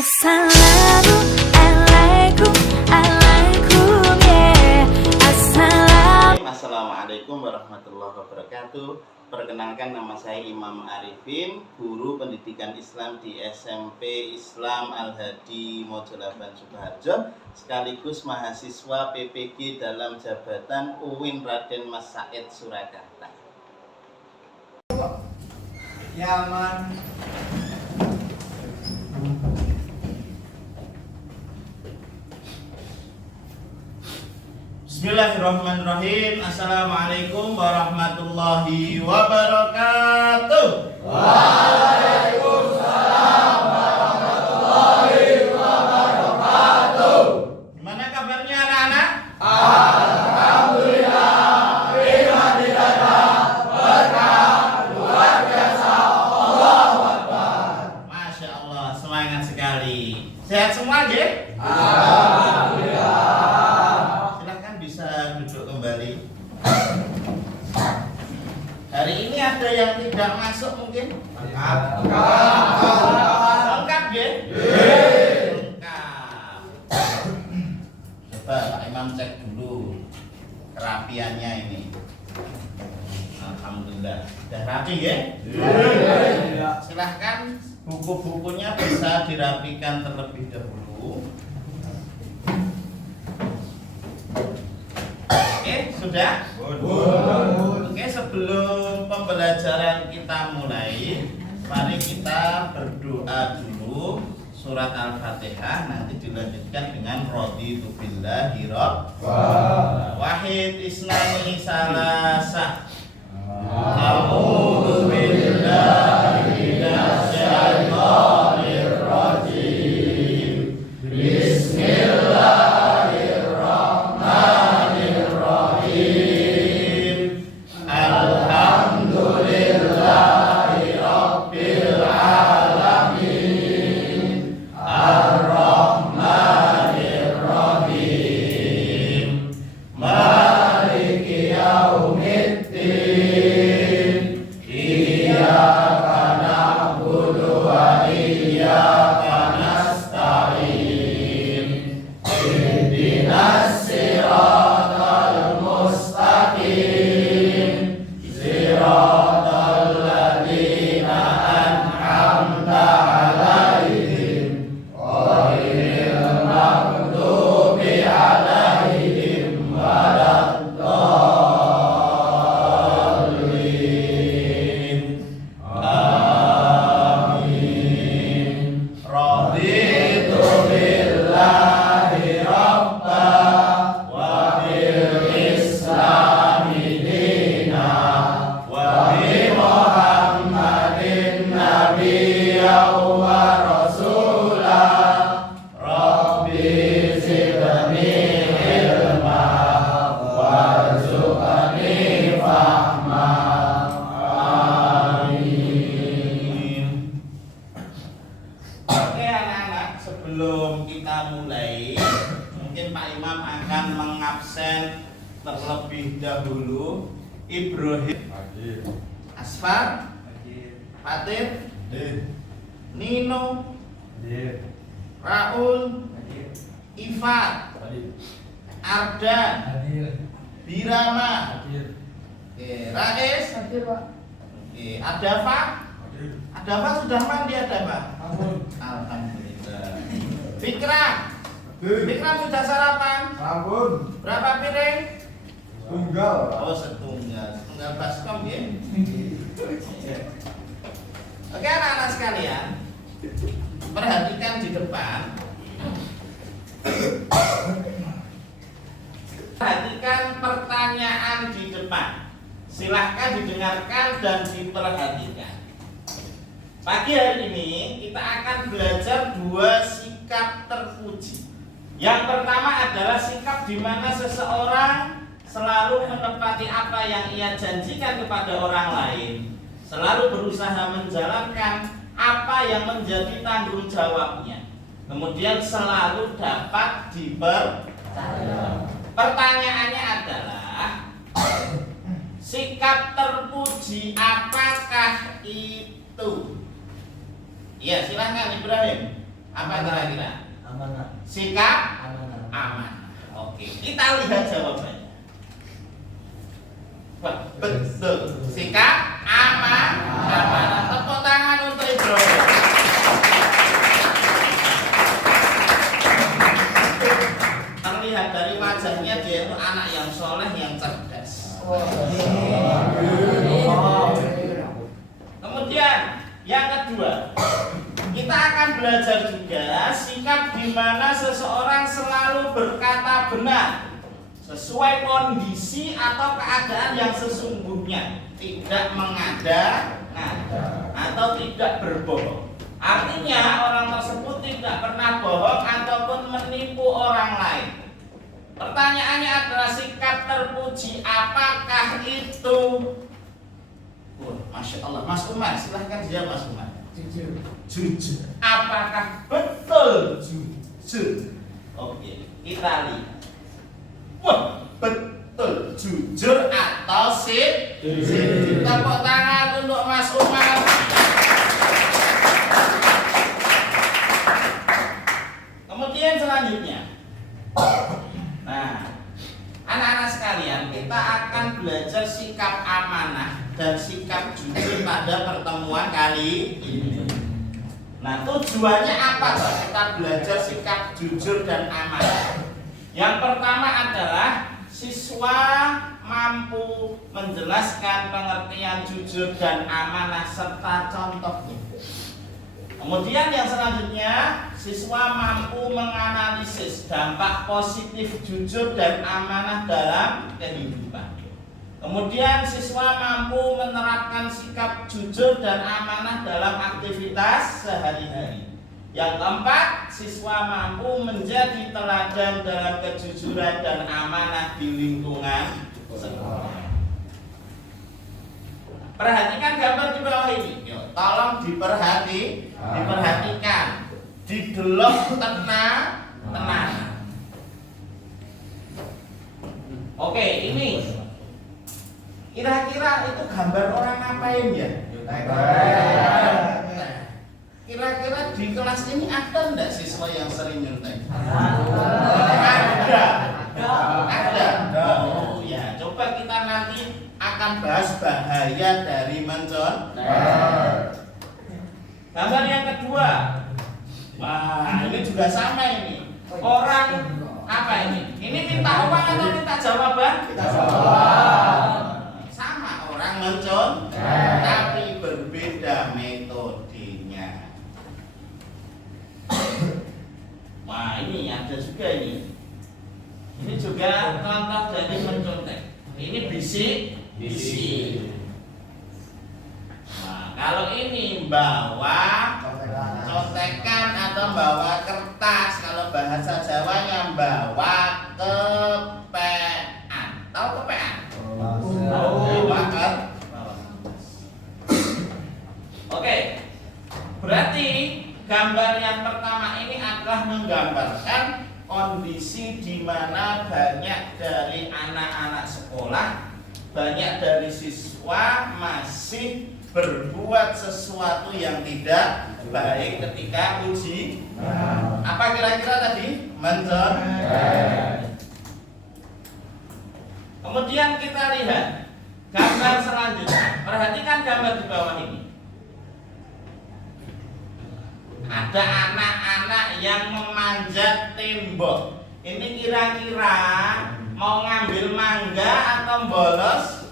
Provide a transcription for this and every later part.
Assalamualaikum warahmatullahi wabarakatuh. Perkenalkan, nama saya Imam Arifin, guru pendidikan Islam di SMP Islam Al-Hadi Mojolaban Sukoharjo, sekaligus mahasiswa PPG dalam jabatan UIN Raden Mas Said Surakarta. Yaman. Bismillahirrahmanirrahim. Assalamualaikum warahmatullahi wabarakatuh. Waalaikumsalam warahmatullahi wabarakatuh. Gimana kabarnya anak-anak? Alhamdulillah, iman didadah, berkah luar biasa. Allahu Akbar. Masya Allah, semangat sekali. Sehat semua, nggih? Alhamdulillah. Silahkan bisa duduk kembali. Hari ini ada yang tidak masuk mungkin? Lengkap, nggih? Lengkap. Coba Pak Imam cek dulu kerapiannya ini. Alhamdulillah, sudah rapi ya? Silahkan buku-bukunya bisa dirapikan terlebih dahulu. Oke, sudah? Oke, sebelum pembelajaran kita mulai, mari kita berdoa dulu. Surat Al-Fatihah nanti dilanjutkan dengan raditu billahi rabban wahid isnani salasa. A'udzu billahi minasyaitonir rajim. Bismillahirrahmanirrahim. Alhamdulillahi rabbil alamin. Ar-Rahmanir Rahim. Maliki yaumiddin. Iyyaka na'budu wa iyyaka nasta'in. Ihdinas siratal mustaqim. Siratal ladzina an'amta 'alaihim ghairil maghdubi 'alaihim waladdallin. Amin. Raditu billahi rabba wa bil islami dina wa bi Muhammadin nabiyya wa rasula. Rabbi zidni ilma warzuqni fahma. Amin. Oke anak-anak, sebelum kita mulai, mungkin Pak Imam akan mengabsen terlebih dahulu Ibrahim, Asfar, Fatir, Nino, Raul, Ifat, Arda, Birama, Rais, Adafa. Adafa sudah mandi Adafa? Alhamdulillah. Fikra sudah sarapan? Berapa piring? Oh, setunggal baskom ya. Oke anak-anak sekalian, perhatikan di depan. Perhatikan pertanyaan di depan. Silahkan didengarkan dan diperhatikan. Pagi hari ini kita akan belajar dua sikap terpuji. Yang pertama adalah sikap di mana seseorang selalu menepati apa yang ia janjikan kepada orang lain, selalu berusaha menjalankan apa yang menjadi tanggung jawabnya, kemudian selalu dapat dipercaya. Pertanyaannya adalah, sikap terpuji apakah itu? Ya, silahkan Ibrahim. Apa kira-kira? Amanah. Sikap Amanah. amanah. Oke, kita lihat jawabannya. Wah, betul. Sikap amanah. Tepuk tangan untuk Ibrahim. Terlihat dari wajahnya dia itu anak yang soleh, yang cerdas. Kemudian yang kedua, kita akan belajar juga sikap di mana seseorang selalu berkata benar sesuai kondisi atau keadaan yang sesungguhnya, tidak mengada-ngada atau tidak berbohong. Artinya orang tersebut tidak pernah bohong ataupun menipu orang lain. Pertanyaannya adalah sikap terpuji apakah itu? Masya Allah, Mas Umar, silahkan jawab Mas Umar. Jujur. Apakah betul jujur? Oke, kita lihat. Wah, betul jujur atau sip? Tepuk tangan untuk Mas Umar. Kemudian selanjutnya, nah, anak-anak sekalian, kita akan belajar sikap amanah dan sikap jujur pada pertemuan kali ini. Nah, tujuannya apa Pak? Kita belajar sikap jujur dan amanah. Yang pertama adalah siswa mampu menjelaskan pengertian jujur dan amanah serta contohnya. Kemudian yang selanjutnya, siswa mampu menganalisis dampak positif jujur dan amanah dalam kehidupan. Kemudian siswa mampu menerapkan sikap jujur dan amanah dalam aktivitas sehari-hari. Yang keempat, siswa mampu menjadi teladan dalam kejujuran dan amanah di lingkungan sekolah. Perhatikan gambar di bawah ini. Yuk, tolong diperhatikan. Didelok tenang. Oke, ini kira-kira itu gambar orang ngapain ya? Kira-kira di kelas ini ada enggak siswa yang sering nyontek? Ada. Oh ya, coba kita nanti akan bahas bahaya dari mencontek. Gambar yang kedua. Wah, ini juga sama ini. Orang apa ini? Ini minta uang atau minta jawaban? Kita jawab. Sama, orang mencontek, tapi berbeda metodenya. Wah, ini ada juga ini. Ini juga contoh dari mencontek. Ini bisik. Nah, kalau ini bawa contekan atau bawa kertas, kalau bahasa Jawanya bawa kepean. Tahu kepean? Oke. Berarti gambar yang pertama ini adalah menggambarkan kondisi di mana banyak dari anak-anak sekolah, banyak dari siswa masih berbuat sesuatu yang tidak baik ketika uji. Apa kira-kira tadi? Mencontek. Kemudian kita lihat gambar selanjutnya. Perhatikan gambar di bawah ini. Ada anak-anak yang memanjat tembok. Ini kira-kira mau ngambil mangga atau bolos?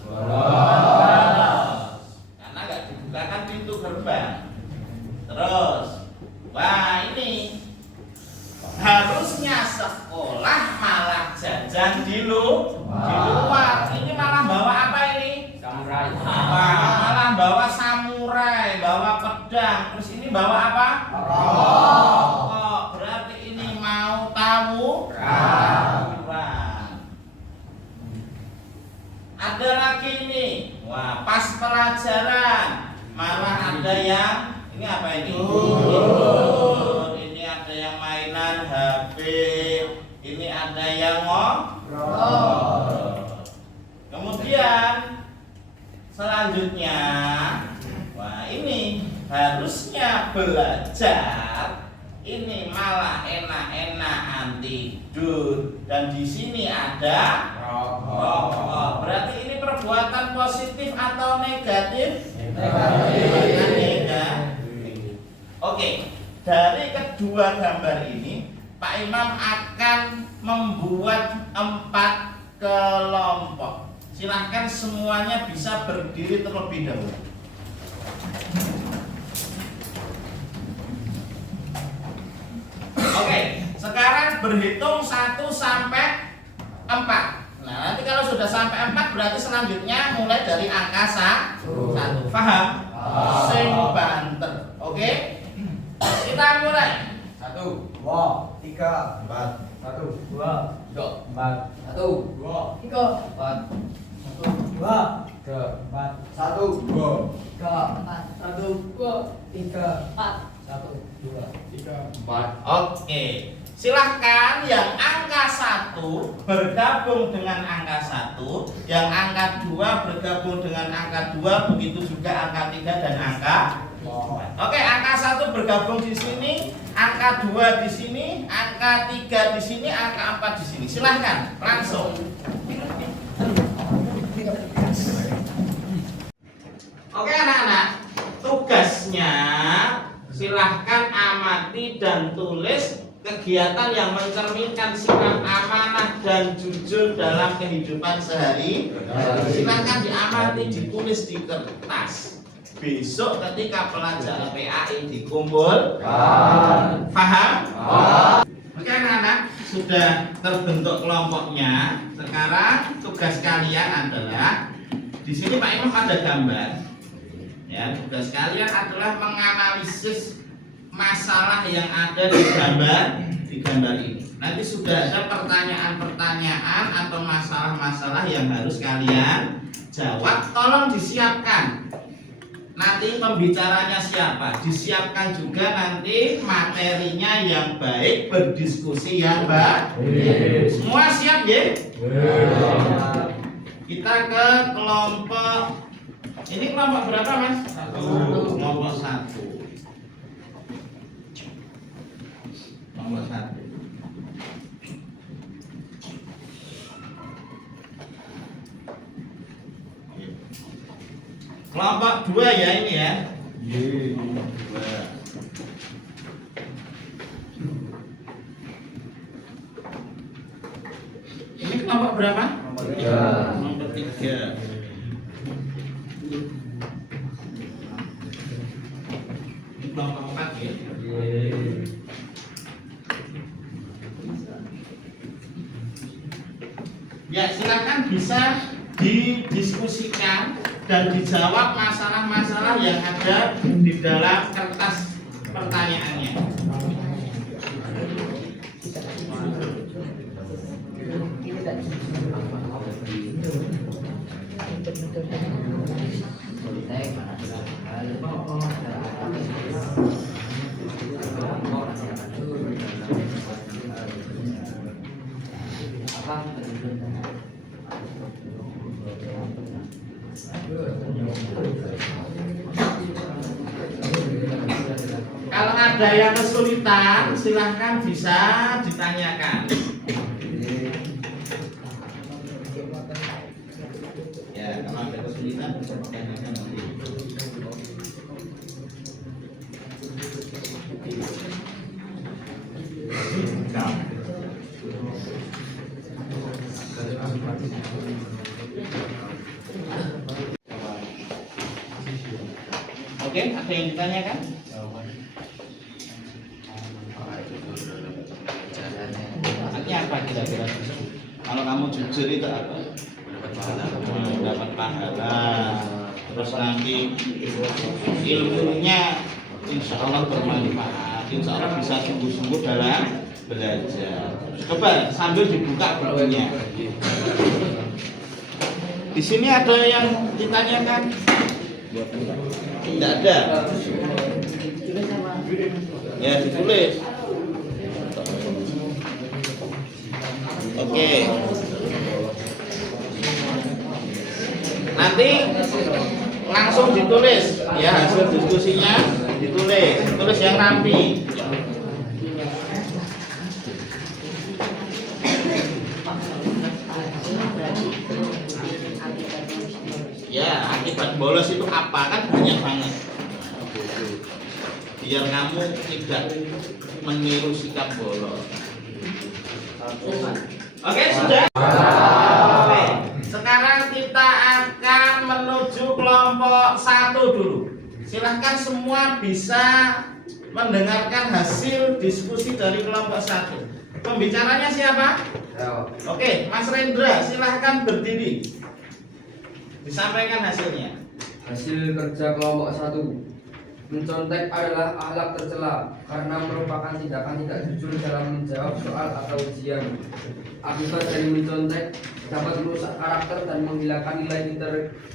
Karena nggak dibukakan pintu gerbang. Terus, wah ini harusnya sekolah malah jajan di luar. Ini malah bawa apa ini? Samurai. Malah bawa samurai, bawa pedang. Terus ini bawa apa? Oh, berarti ini mau tawuran. Ada lagi ini. Wah, pas pelajaran malah ada yang ini apa ini? Ini ada yang mainan HP. Ini ada yang ngobrol. Kemudian selanjutnya, wah ini harusnya belajar ini malah enak-enakan tidur, dan di sini ada rokok. Berarti ini perbuatan positif atau negatif? Negatif. Oke, dari kedua gambar ini Pak Imam akan membuat 4 kelompok. Silahkan semuanya bisa berdiri terlebih dahulu. Oke, sekarang berhitung 1 sampai 4. Nah, nanti kalau sudah sampai 4 berarti selanjutnya mulai dari angka 1. Paham? Sing banter. Oke? Kita mulai. 1, 2, 3, 4. 1, 2, 4. 1, 2, 3, 4. 1, 2, 3, 4. 1, 2, 3, 4. 1, 2, 3, 4. 1, 2, 3, 4. Oke. Silahkan yang angka 1 bergabung dengan angka 1, yang angka 2 bergabung dengan angka 2, begitu juga angka 3 dan angka 4. Oke, angka 1 bergabung di sini, angka 2 di sini, angka 3 di sini, angka 4 di sini. Silahkan langsung. Oke anak-anak, tugasnya silahkan amati dan tulis kegiatan yang mencerminkan sikap amanah dan jujur dalam kehidupan sehari. Silahkan diamati, ditulis di kertas. Besok ketika pelajaran PAI dikumpul, paham? Oke anak-anak, sudah terbentuk kelompoknya. Sekarang tugas kalian adalah, di sini Pak Imam ada gambar. Ya, tugas kalian adalah menganalisis masalah yang ada di gambar ini. Nanti sudah ada pertanyaan-pertanyaan atau masalah-masalah yang harus kalian jawab. Tolong disiapkan. Nanti pembicaranya siapa? Disiapkan juga nanti materinya yang baik, berdiskusi yang baik. Semua siap ya? Kita ke kelompok. Ini kelompok berapa, Mas? 1. Kelompok 1. Nomor 1. Kelompok 2 ya ini ya. 2. Ini kelompok berapa? Nomor 3. Nomor 3. Ini kelompok 4 ya. Ya, silakan bisa didiskusikan dan dijawab masalah-masalah yang ada di dalam kertas pertanyaannya. Kalau ada yang kesulitan, silahkan bisa ditanyakan. Ya, kalau ada kesulitan bisa ditanyakan nanti. Oke, ada yang ditanyakan? Artinya apa kira-kira? Kalau kamu jujur itu apa? Dapat pahala. Terus nanti ilmunya insya Allah bermanfaat. Insya Allah bisa sungguh-sungguh dalam belajar. Coba sambil dibuka bukunya. Di sini ada yang ditanyakan? Tidak ada. Ya, ditulis. Oke. Nanti langsung ditulis ya, hasil diskusinya ditulis yang rapi. Akibat bolos itu apa? Kan banyak banget. Biar kamu tidak meniru sikap bolos. Oke, sudah? Oke. Sekarang kita akan menuju kelompok 1 dulu. Silahkan semua bisa mendengarkan hasil diskusi dari kelompok 1. Pembicaranya siapa? Oke, Mas Rendra, silahkan berdiri. Disampaikan hasilnya. Hasil kerja kelompok 1. Mencontek adalah akhlak tercela karena merupakan tindakan tidak jujur dalam menjawab soal atau ujian. Akibat dari mencontek dapat merusak karakter dan menghilangkan nilai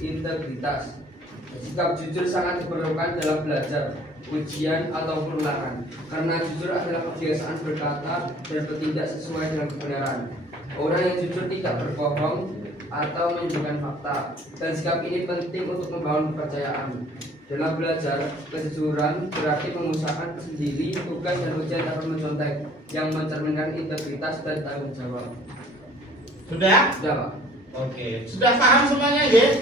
integritas. Sikap jujur sangat diperlukan dalam belajar, ujian ataupun ulangan, karena jujur adalah kebiasaan berkata dan bertindak sesuai dengan kebenaran. Orang yang jujur tidak berbohong atau menunjukkan fakta, dan sikap ini penting untuk membangun kepercayaan. Dalam belajar, kejujuran berarti mengusahakan sendiri tugas dan ujian tanpa mencontek, yang mencerminkan integritas dan tanggung jawab. Sudah? Sudah, Pak. Oke, sudah paham semuanya, ya?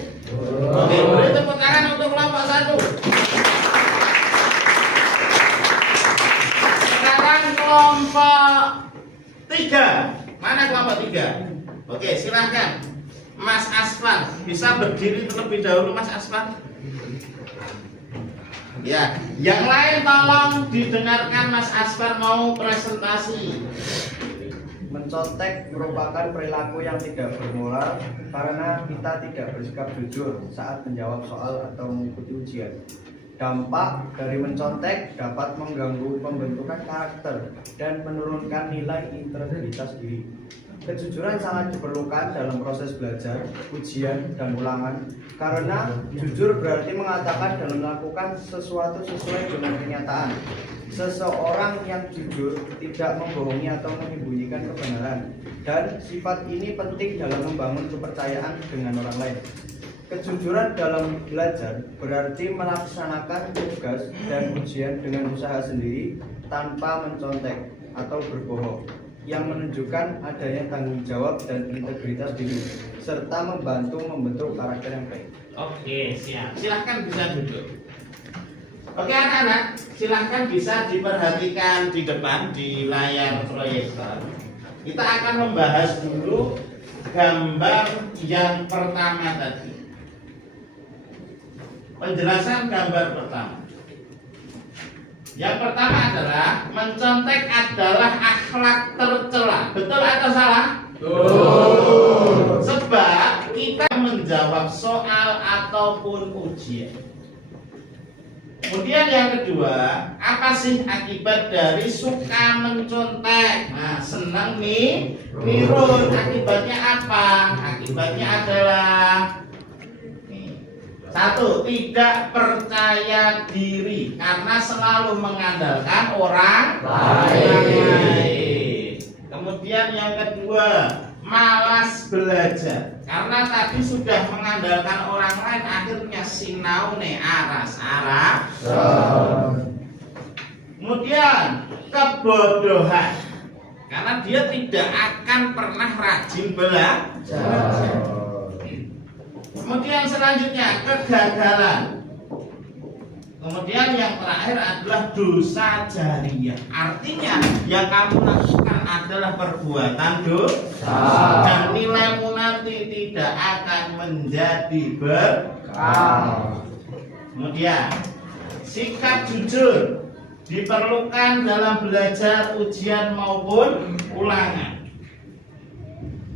Oke, beri tepuk tangan untuk kelompok 1. Sekarang kelompok 3. Mana kelompok 3? Oke, silahkan Mas Asfan, bisa berdiri terlebih dahulu, Mas Asfan. Ya, yang lain tolong didengarkan Mas Asfar mau presentasi. Mencontek merupakan perilaku yang tidak bermoral karena kita tidak bersikap jujur saat menjawab soal atau mengikuti ujian. Dampak dari mencontek dapat mengganggu pembentukan karakter dan menurunkan nilai integritas diri. Kejujuran sangat diperlukan dalam proses belajar, ujian, dan ulangan karena jujur berarti mengatakan dan melakukan sesuatu sesuai dengan kenyataan. Seseorang yang jujur tidak membohongi atau menyembunyikan kebenaran, dan sifat ini penting dalam membangun kepercayaan dengan orang lain. Kejujuran dalam belajar berarti melaksanakan tugas dan ujian dengan usaha sendiri tanpa mencontek atau berbohong, yang menunjukkan adanya tanggung jawab dan integritas diri, serta membantu membentuk karakter yang baik. Oke, siap. Silahkan bisa duduk. Oke, anak-anak, silahkan bisa diperhatikan di depan di layar proyektor. Kita akan membahas dulu gambar yang pertama tadi. Penjelasan gambar pertama. Yang pertama adalah mencontek adalah akhlak tercela. Betul atau salah? Betul. Sebab kita menjawab soal ataupun ujian. Kemudian yang kedua, apa sih akibat dari suka mencontek? Nah, senang nih niru. Akibatnya apa? Akibatnya adalah 1. Tidak percaya diri karena selalu mengandalkan orang lain. Kemudian yang kedua, malas belajar karena tadi sudah mengandalkan orang lain, akhirnya sinau aras. Kemudian kebodohan karena dia tidak akan pernah rajin belajar. Kemudian selanjutnya kegagalan. Kemudian yang terakhir adalah dosa jariyah. Artinya yang kamu lakukan adalah perbuatan dosa dan nilaimu nanti tidak akan menjadi berkah. Kemudian sikap jujur diperlukan dalam belajar, ujian maupun ulangan.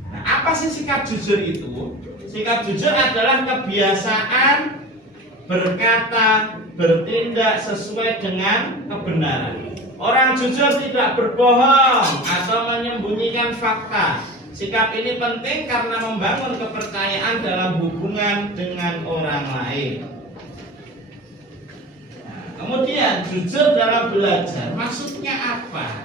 Nah, apa sih sikap jujur itu? Sikap jujur adalah kebiasaan berkata, bertindak sesuai dengan kebenaran. Orang jujur tidak berbohong atau menyembunyikan fakta. Sikap ini penting karena membangun kepercayaan dalam hubungan dengan orang lain. Nah, kemudian jujur dalam belajar, maksudnya apa?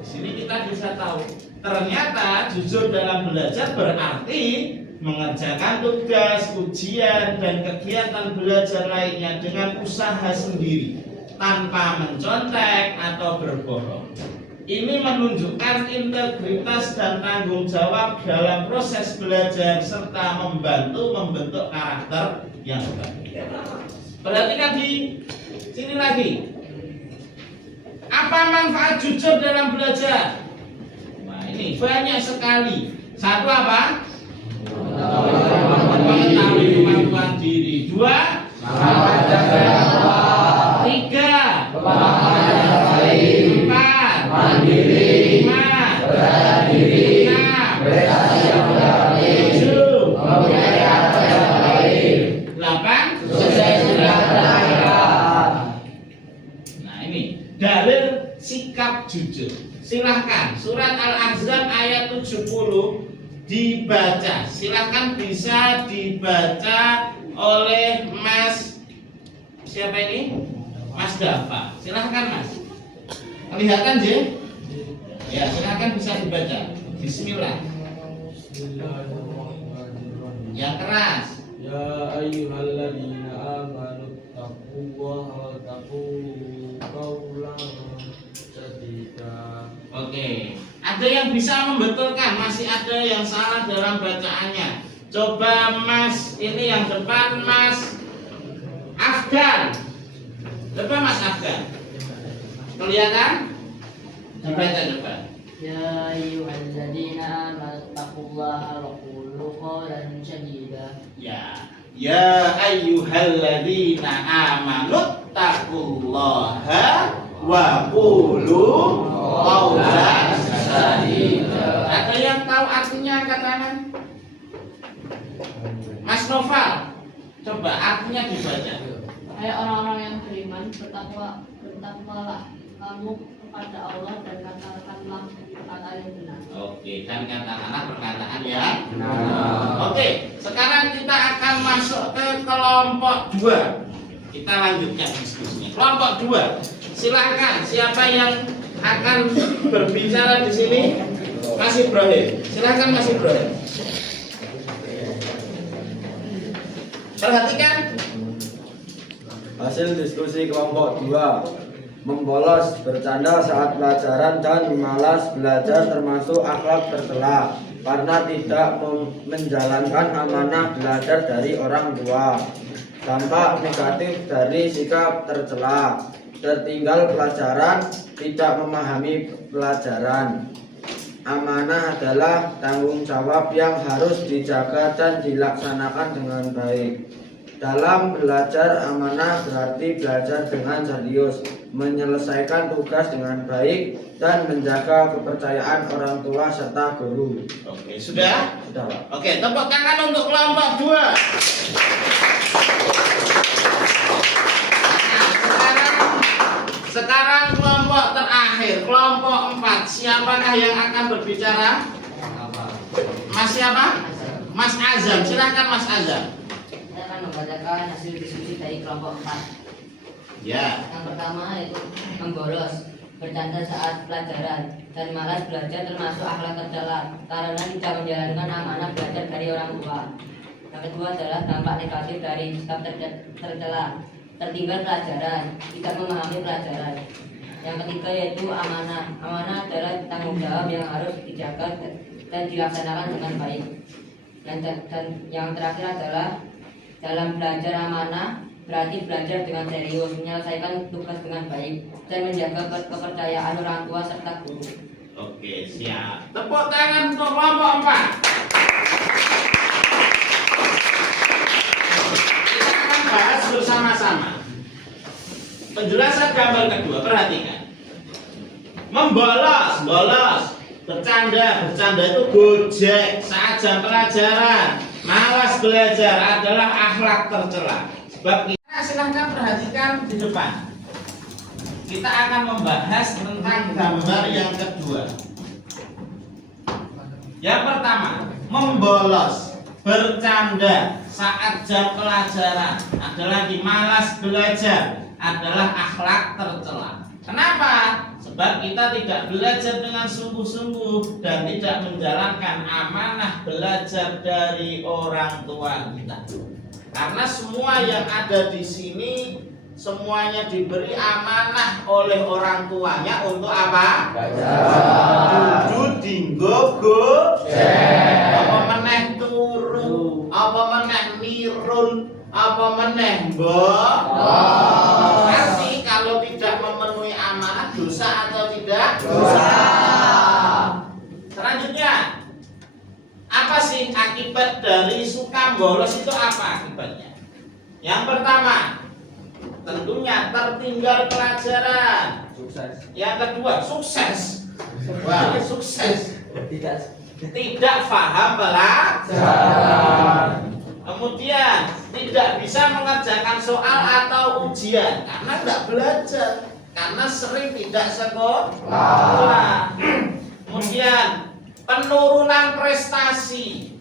Di sini kita bisa tahu. Ternyata jujur dalam belajar berarti mengerjakan tugas, ujian, dan kegiatan belajar lainnya dengan usaha sendiri tanpa mencontek atau berbohong. Ini menunjukkan integritas dan tanggung jawab dalam proses belajar serta membantu membentuk karakter yang baik. Perhatikan di sini lagi. Apa manfaat jujur dalam belajar? Nah, ini banyak sekali. Satu apa? Mengetahui kemampuan diri. Dua, tiga, empat, mandiri, lima, percaya diri, enam, tujuh, delapan, nah ini dalil sikap jujur. Silahkan surat Al-Ahzab ayat 70 dibaca. Silahkan bisa dibaca oleh Mas siapa ini? Mas Dafa. Silahkan Mas. Kelihatan je? Ya, silahkan bisa dibaca. Bismillah. Yang keras. Ya ayyuhalladzina amanu taqullaha wa taqulu qawlan sadida. Oke. Ada yang bisa membetulkan? Masih ada yang salah dalam bacaannya. Coba Mas ini yang depan, Mas Afgan. Coba Mas Afgan. Kelihatan? Dibaca coba. Ya ayyuhalladzina amanu taqullaha wa qulu qawlan sadida. Ya ayyuhalladzina amanu taqullaha wa qulu qawlan sadida. Ada yang tahu artinya angkat tangan? Mas Noval, coba artinya dibaca. Hai orang-orang yang beriman, bertakwalah kamu kepada Allah dan katakanlah perkataan yang benar. Oke, dan katakanlah perkataan yang benar. Oke, sekarang kita akan masuk ke kelompok 2. Kita lanjutkan diskusinya. Kelompok 2. Silakan siapa yang akan berbicara di sini? Mas Ibrahim. Silakan Mas Ibrahim. Perhatikan hasil diskusi kelompok 2. Membolos, bercanda saat pelajaran, dan malas belajar termasuk akhlak tercela karena tidak menjalankan amanah belajar dari orang tua. Dampak negatif dari sikap tercela: tertinggal pelajaran, tidak memahami pelajaran. Amanah adalah tanggung jawab yang harus dijaga dan dilaksanakan dengan baik. Dalam belajar amanah berarti belajar dengan serius, menyelesaikan tugas dengan baik, dan menjaga kepercayaan orang tua serta guru. Oke, sudah? Sudah, Pak. Oke, tepuk tangan untuk kelompok 2. Sekarang kelompok terakhir, kelompok 4. Siapakah yang akan berbicara? Mas siapa? Mas Azam, silakan Mas Azam. Saya akan membacakan hasil diskusi dari kelompok 4. Ya. Yang pertama yaitu membolos, bercanda saat pelajaran, dan malas belajar termasuk akhlak tercela karena tidak menjalankan amanah belajar dari orang tua. Yang kedua adalah dampak negatif dari sikap tercela, tertinggal pelajaran, tidak memahami pelajaran. Yang ketiga yaitu amanah. Amanah adalah tanggung jawab yang harus dijaga dan dilaksanakan dengan baik. Dan yang terakhir adalah dalam belajar amanah berarti belajar dengan serius, menyelesaikan tugas dengan baik, dan menjaga kepercayaan orang tua serta guru. Oke, siap. Tepuk tangan untuk kelompok 4. Kita akan bahas bersama-sama. Penjelasan gambar kedua, perhatikan. Membolos, bercanda itu gojek saat jam pelajaran. Malas belajar adalah akhlak tercela. Sebab kita silahkan perhatikan di depan. Kita akan membahas tentang gambar yang kedua. Yang pertama, membolos, bercanda saat jam pelajaran, ada lagi malas belajar adalah akhlak tercela. Kenapa? Sebab kita tidak belajar dengan sungguh-sungguh dan tidak menjalankan amanah belajar dari orang tua kita. Karena semua yang ada di sini semuanya diberi amanah oleh orang tuanya untuk apa? Dudu dinggo apa meneh turu, apa meneh nirun, apa meneh mbok. Nanti kalau tidak memenuhi amanah dosa atau tidak? Dosa. Selanjutnya, apa sih akibat dari suka bolos itu apa akibatnya? Yang pertama, tentunya tertinggal pelajaran. Sukses. Yang kedua, sukses. Wah, sukses. Tidak paham pelajaran. Kemudian tidak bisa mengerjakan soal atau ujian karena tidak belajar, karena sering tidak sekolah. Kemudian penurunan prestasi.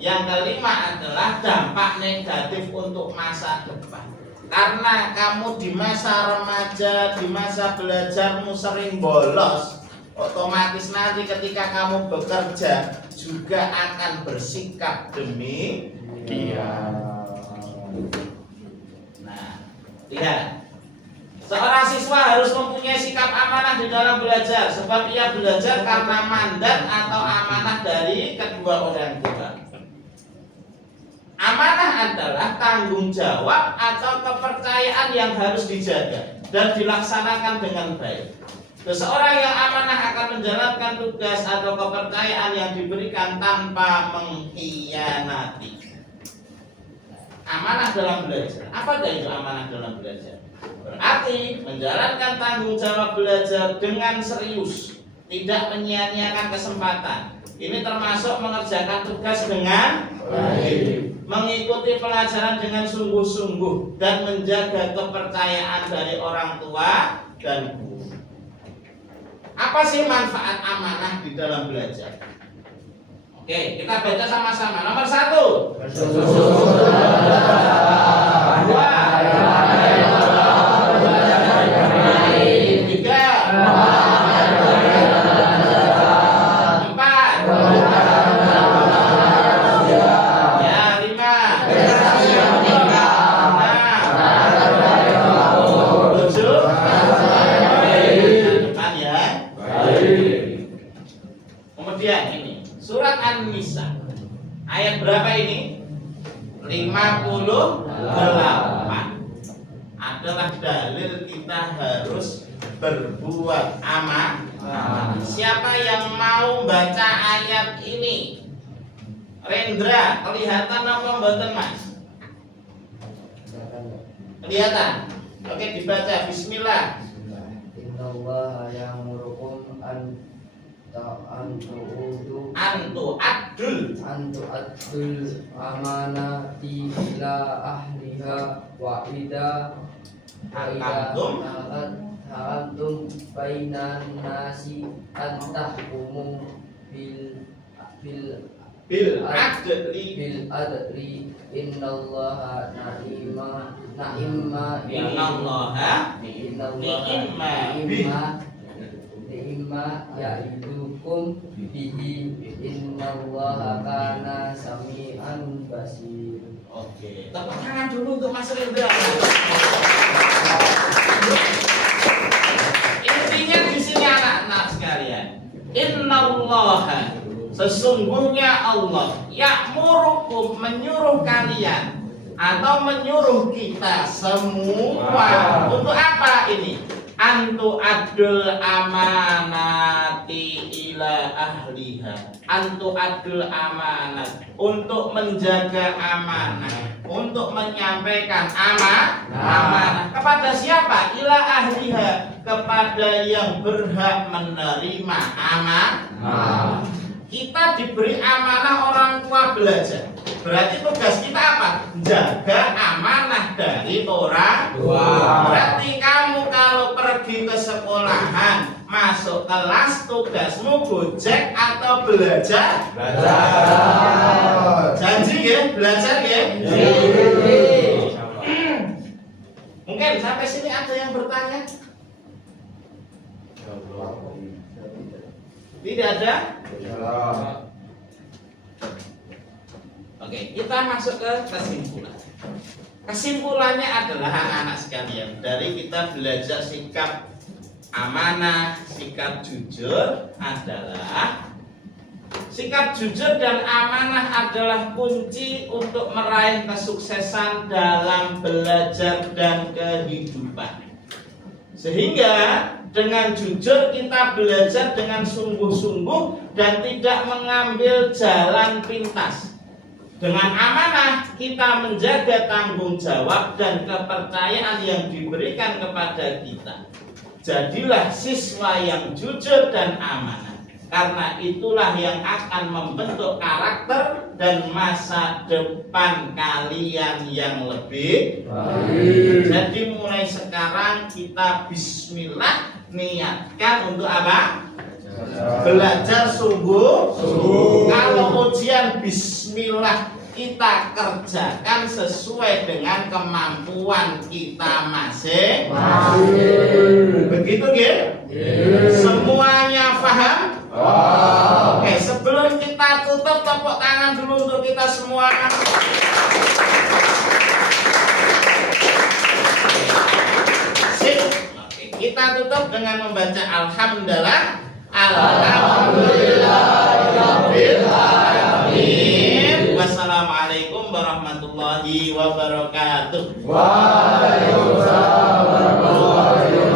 Yang kelima adalah dampak negatif untuk masa depan. Karena kamu di masa remaja, di masa belajarmu sering bolos, otomatis nanti ketika kamu bekerja juga akan bersikap demikian. Nah, lihat. Seorang siswa harus mempunyai sikap amanah di dalam belajar, sebab ia belajar karena mandat atau amanah dari kedua orang tua. Amanah adalah tanggung jawab atau kepercayaan yang harus dijaga dan dilaksanakan dengan baik. Seseorang yang amanah akan menjalankan tugas atau kepercayaan yang diberikan tanpa mengkhianati. Amanah dalam belajar. Apakah itu amanah dalam belajar? Berarti menjalankan tanggung jawab belajar dengan serius, tidak menyia-nyiakan kesempatan. Ini termasuk mengerjakan tugas dengan baik, mengikuti pelajaran dengan sungguh-sungguh, dan menjaga kepercayaan dari orang tua dan guru. Apa sih manfaat amanah di dalam belajar? Oke, kita baca sama-sama. Nomor 1. Dua. 58 adalah dalil kita harus berbuat amanah. Siapa yang mau baca ayat ini? Rendra, kelihatan apa mboten, Mas? Kelihatan. Oke, dibaca. Bismillah. Innallaha ya'murukum an tu'adul amanati ila ahliha wa idza hakamtum bainan nasi an tahkumu bil adli innallaha ni'ma ya'idukum bihi innallaha kana sami'an basir. Oke, tepuk tangan dulu untuk Mas Rendra. Intinya di sini anak-anak sekalian, innallaha, sesungguhnya Allah, ya'murukum, menyuruh kalian atau menyuruh kita semua untuk apa ini? Antu adul amanati ila ahliha. Antu adul amanat, untuk menjaga amanah, untuk menyampaikan amanah kepada siapa? Ila ahliha, kepada yang berhak menerima amanah. Kita diberi amanah orang tua belajar. Berarti tugas kita apa? Jaga amanah dari orang tua. Berarti kamu kalau pergi ke sekolahan, masuk kelas, tugasmu gojek atau belajar? Belajar. Janji ya, belajar ya? Mungkin sampai sini ada yang bertanya? Tidak ada? Oke, kita masuk ke kesimpulan. Kesimpulannya adalah anak-anak sekalian, dari kita belajar sikap amanah, sikap jujur adalah sikap jujur dan amanah adalah kunci untuk meraih kesuksesan dalam belajar dan kehidupan. Sehingga dengan jujur kita belajar dengan sungguh-sungguh dan tidak mengambil jalan pintas. Dengan amanah kita menjaga tanggung jawab dan kepercayaan yang diberikan kepada kita. Jadilah siswa yang jujur dan amanah. Karena itulah yang akan membentuk karakter dan masa depan kalian yang lebih baik. Jadi mulai sekarang kita bismillah niatkan untuk apa? Belajar sungguh. Kalau ujian bismillah kita kerjakan sesuai dengan kemampuan kita masing-masing. Begitu gitu? Semuanya paham? Oke, sebelum kita tutup, tepuk tangan dulu untuk kita semua. Sip. Oke, kita tutup dengan membaca alhamdulillah. Alhamdulillahirabbil alamin. Wassalamualaikum warahmatullahi wabarakatuh. Waalaikumsalam warahmatullahi wabarakatuh.